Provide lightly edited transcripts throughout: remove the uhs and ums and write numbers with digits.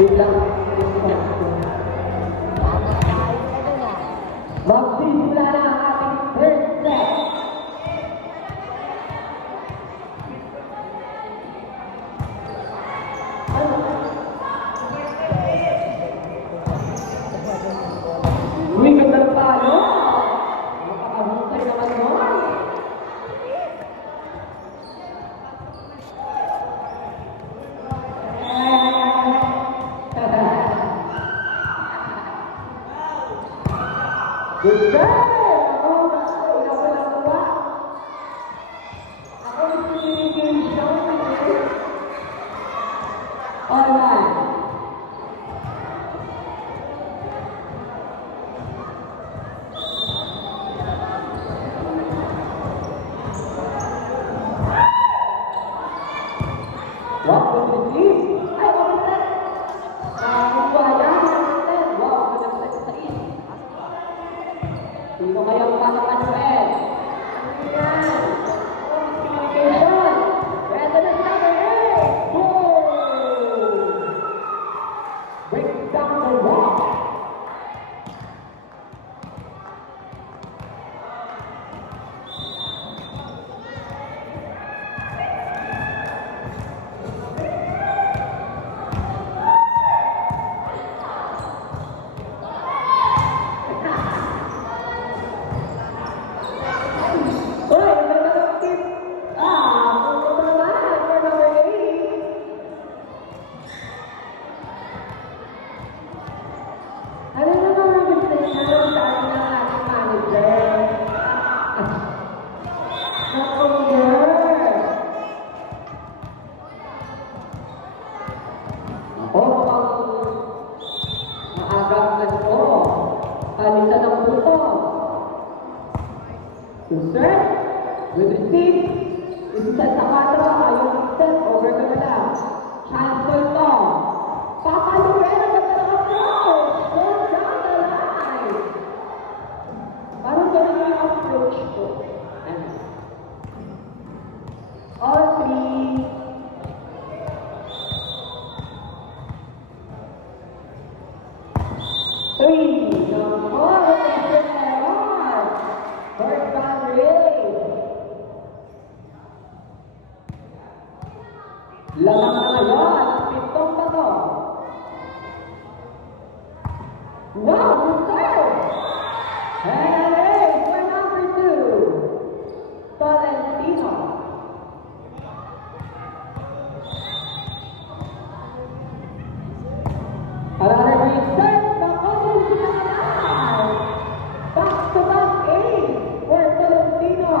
Wait lang. Magsisimula na ang ating third set. Uy, ganda ng palo. Makakahusay naman mo. Good girl! Ako, ako nakuha. Ako yung communication. Alright. Wow, good receive. Ay, okay set. Nakakuha yan. Wow, good set sa is. Sino kayang pasok-pasukin? Ayan. Communication. Resident number 8. Boom! Break down the wall. Palitan ng puto. Sir, good receive. Isiset sa 4, ayaw set, over ka na lang. Chance for ito. Papaluin ang ganda ng approach. Go down the line. Parang ganun yung approach ko. All 3. Lamang na ngayon, 7 pa to. Wow, reserve! And away for number 2, Tolentino. Another reserve, Makoto Sinanay. Back-to-back ace for Tolentino.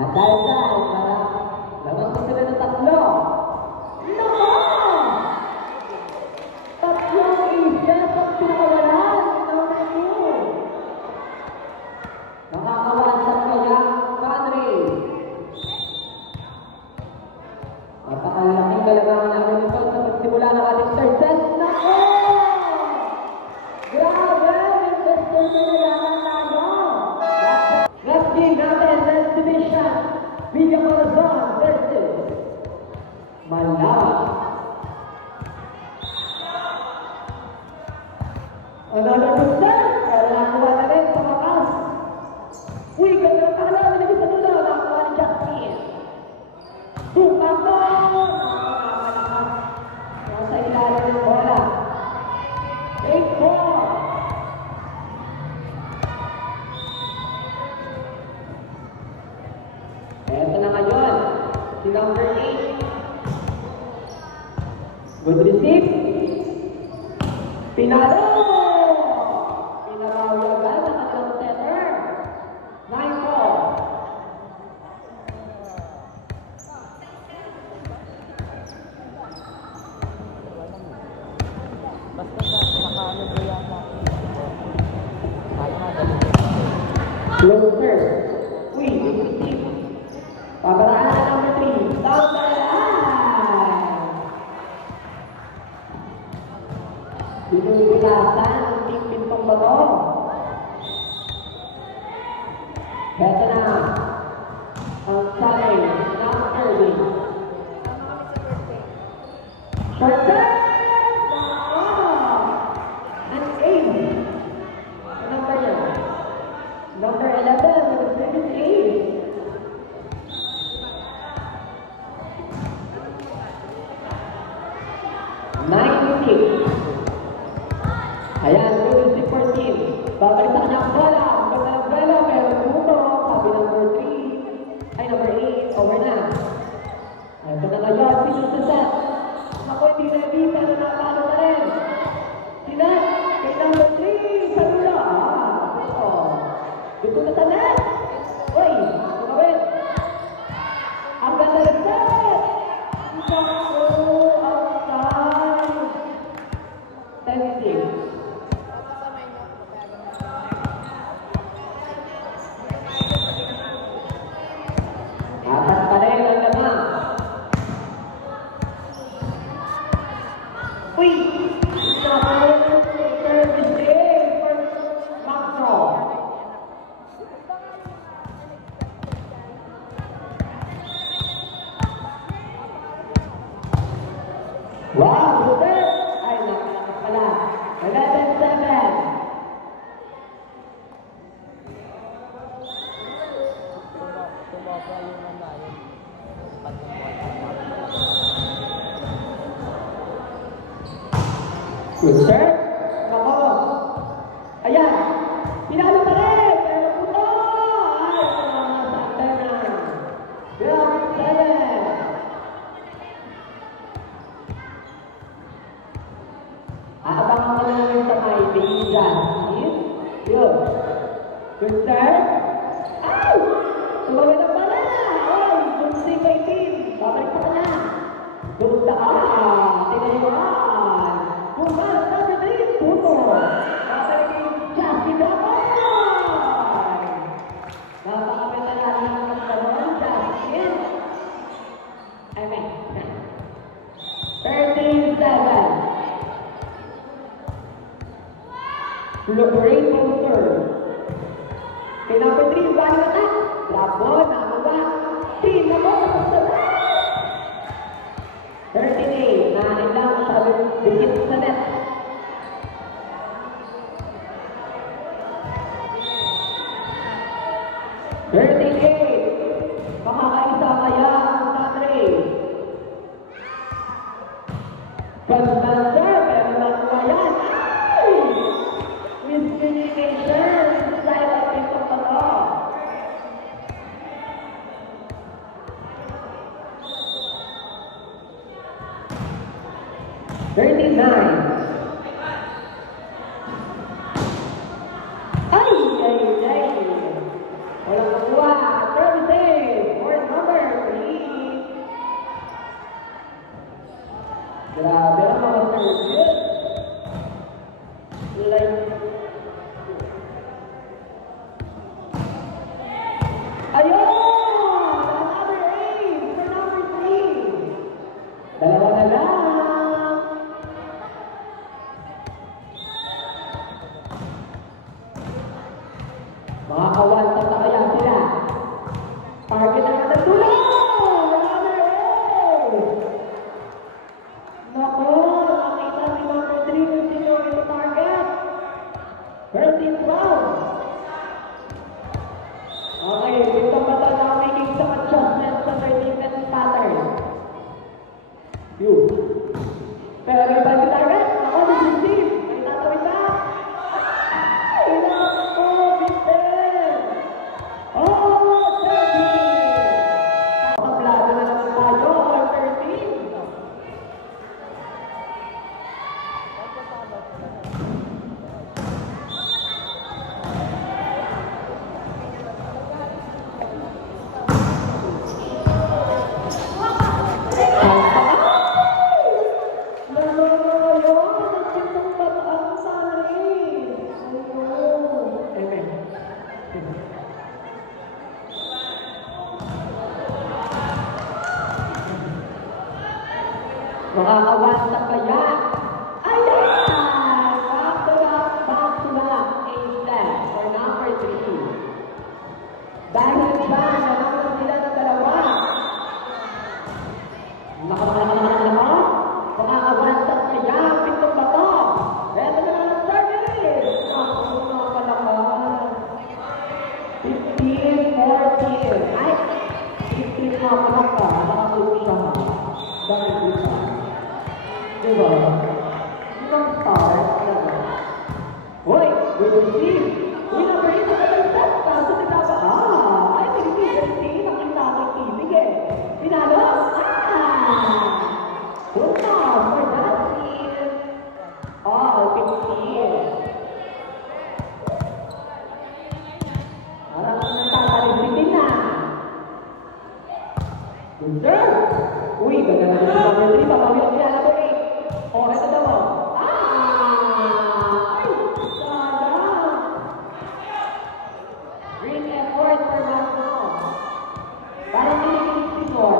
At dahil dahil, labas na sila ng 3. Nako! 3 aces ang pinakawalan. Number 2. Nakakawasan kaya, Padre. Napakalaking kalabangan namin ito sa pagsimula ng ating third set. Nako! Grabe! Investor ko na yaman tayo. Let's game natin sa exhibition. Villa Corazon versus Malaw. Another percent. Pero nakuha na rin sa makas. Uy, ganda na pala. Nalagay sa dulo. Nakuha ni Justin. Sumako! Nasa ilalim ng bola. 8-4. Eto na ngayon, si number 8. Good receive. Pinalo! Pinalawi agad ang kanyang setter. 9-4. Closer. Uy, good receive. Pabaraan na number 3. Down the line. Binulilasan ang pintong bato. Beto na. Ang side. Dito na sa net. Uy, tumawin. Ang ganda ng set. Naku, outside. 10-6. Apat pa rin ang laman. Uy! Service day for Maxo. Wow! Super! Ay, nakalakas pala. 11-7. Good serve. Nako. Ayan. Pinalo pa rin. Pero puto. Ay, sakta na. Good seven. Aabangan ko na lang sa may bigisan. Yun. Good serve. Ay! Tumawin na pala. Ay, good save by team. Babalik pa na. Good tinayuan. Bukas number 3, puto. Babalik Justin Ramoy. Napakapit na lang ang magkaroon, Justin. Amen. 13-7. Great motor. Kay number 3, bali attack. Bravo, nakaga. Team na mo, kapagsabi. 38, nahanin lang masabi dikit sa net. Makakaisa kaya ang Tatray. Pag-master, pero nakuha yan. Ay! Miscommunication. Style of ito pala. Ay! Walang nakuha. Services for number 3. Grabe ang mga services. Ayun! Another ace for number 3. Dalawa na lang. Mga kawanta na kaya sila. Target na natin tulong! Another ace! Naku, nakita si number 3 kung sino ito target. 13 round. Okay, ito ba ito na making some adjustments sa 13-minute pattern? Yun. Pero may bagi target. Ako, this is Steve. May tatawid na. Ay, naku, Victor. Oh, 13. Nakaplado na naman tayo. 13. Makakawanta kaya? Ayan! Back to back, A-step for number 3. Dahil dyan, nalaman sila ng dalawa. Makakawanta kaya? Pitong bato. Eto na lang ang service. Ako mga palaman. 15-14. Ay! 15 na pala ka. Nakakulong siya. Dahil dito. Diba? Ilang star? Uy! Good to see! Uy, number 8 na kalagtas! Kaso tinapa, ay, hindi, nakita ko yung ibig eh. Pinalo? Punta for that team. Oh, 15. Reserve! Uy, ganda na si number 3. Babawi ang kaya number 8. Oh, ito daw. Ay! Sayang! Great effort for Magno. Parang kinikilig si Nor.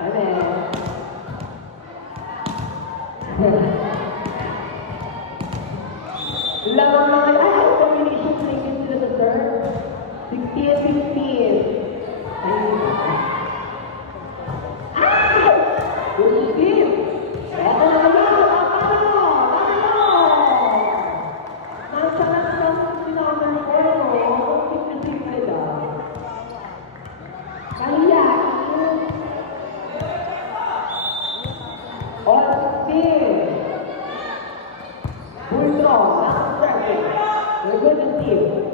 Ano eh? Lamang mga ay, combination taken sila sa serve. 16-15. Ay! Good team! Eto na yan! Paano? Nandiyan na lang sinamay ko. Simple-simple lang. Kahiyain. Austin. Bulldog. Nakaserve. We're good team.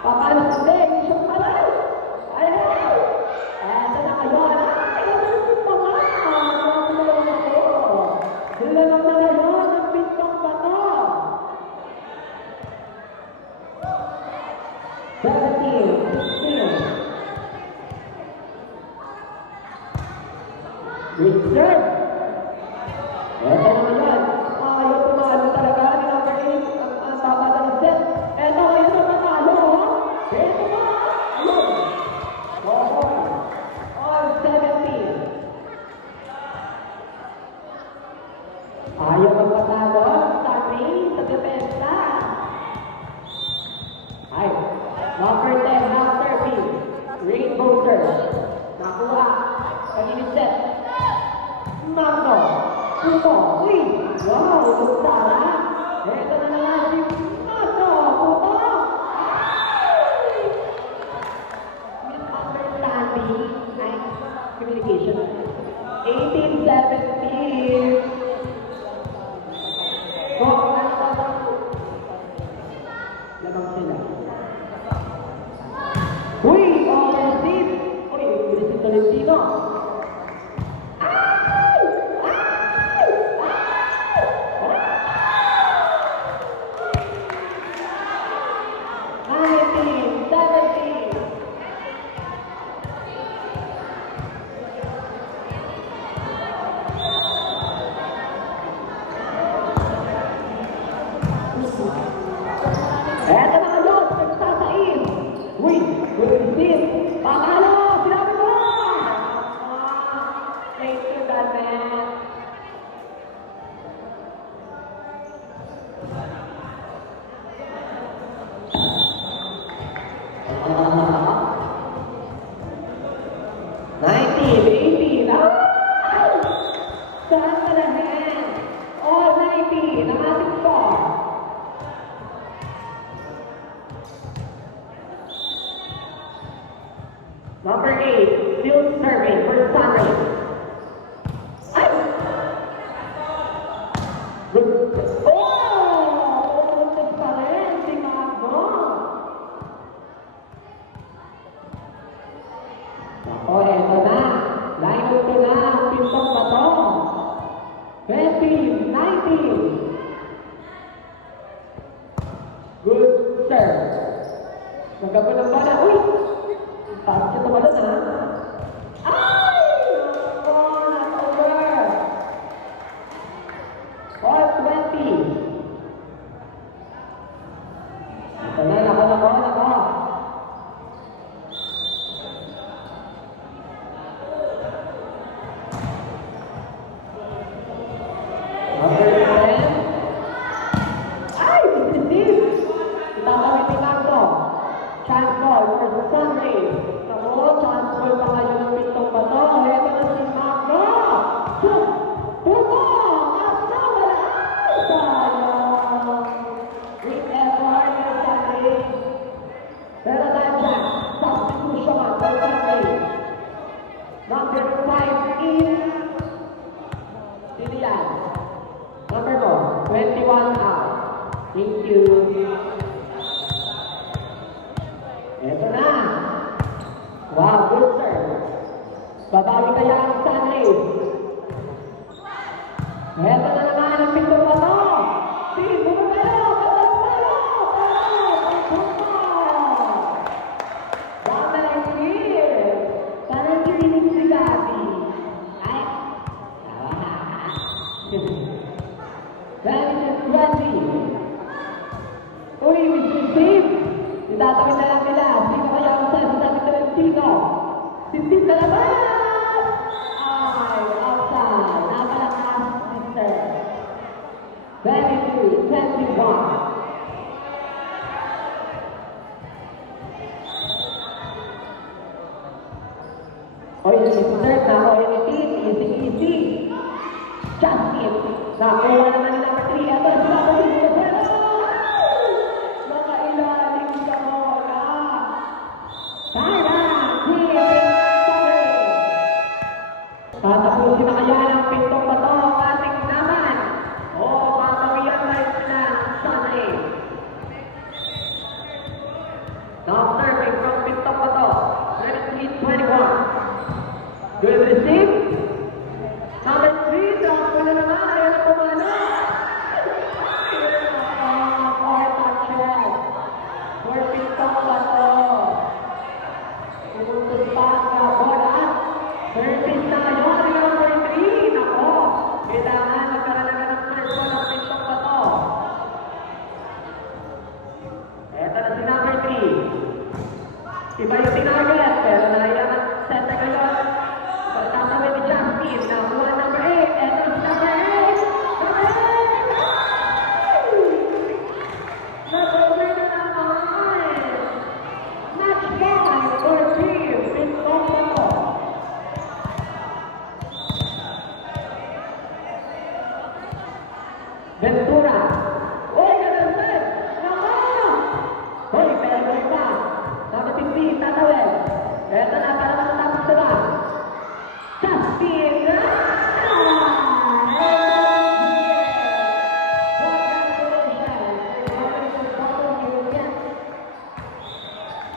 Paano sa leg? Isang palay! Ay! Eto na kayo! Ay! Ito pa nga! Sila lang na ngayon ang pintong bato! 17, 16. Reserve! Eto na ngayon! Ayaw tumalo talaga ni number 8 ang baba ng set. Eto ngayon na matalo! Eto ba? Ayun! All 17. Ayaw magpatalo sa ring, sa depensa. Ay, number 10, half serving. Rainbow serve. Nakuha. Kanina set. Magno. Puto. Uy! Wow! Luktara. Eto na naman si Magno. Puto. Misunderstanding. Ay, communication. 18-17. Lamang sila. Uy! Offensive! Uy! Bilis si Tolentino. Ay! Ay! Ay! 19-17. Eto na kayo, nagsasain. Uy, good team. Pakalo, sinabi mo! Thank you, God, man. Nineteen, 18. Ay! Saan ka na, man? All 19, ang ating score. Number 8, still serving for Sunray. Ay! Oh! Pumuntos pa rin si Magno. Ako, eto na. Line up ko na ang pintong bato. 20, 19. Good serve. Magkabal ng bala. Uy! Parang siya tumalon, ha? Ay! Oh, not over! All 20. Ito na, nako. Number 10. Ay! This! Itatawid ni Magno. Chance ball for Sunday. Ako, chance ball pa kayo ng pintong bato. Ito na si Magno. Puto! Asa wala! Ay, sayang! Great effort for Sunday. Pero nandiyan, substitution for Sunday. Number 5 is Lilian. Number 4, 21 out. Thank you. Eto na. Wow, good serve. Babawi kaya ang Stanley. Eto na naman ang pintong bato. Si Bumero! Dami lang here. Parang kinilig si Gabi. Tino. Sintin na naman! Ay, outside. Napalakas, Mr. 23-21. O yun, insert na o yun, easy. Justin, nakuha naman ni number 3. Ito, si number 3. Nakailalim sa bola. Kaya, tatapusin na kaya ng pintong bato ang ating naman. O, papawiyan na rin na Sunday. Now serving from pintong bato. 23-21. Good receive. Number 3, drop na naman. Ayan ang pumano. Four touches. For pintong bato. Tumuntun pa sa bola. Service na ngayon. Ayan number 3. Nako. Kailangan magkaralaga ng first ball ng pintong bato. Eto na si number 3. Iba yung tinagat. Pero naiyan ang center ngayon. Pagtatawid ni Justin. Nakuha number 8. Eto si number 8. Number 8! Nag-over na naman. Match point for team. Pintong bato. Ventura. Uy, nag-over. Nako! Uy, pero iba. Number 15, tatawid. Eto na, para matatapos na ba? Justin!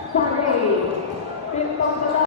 Sorry.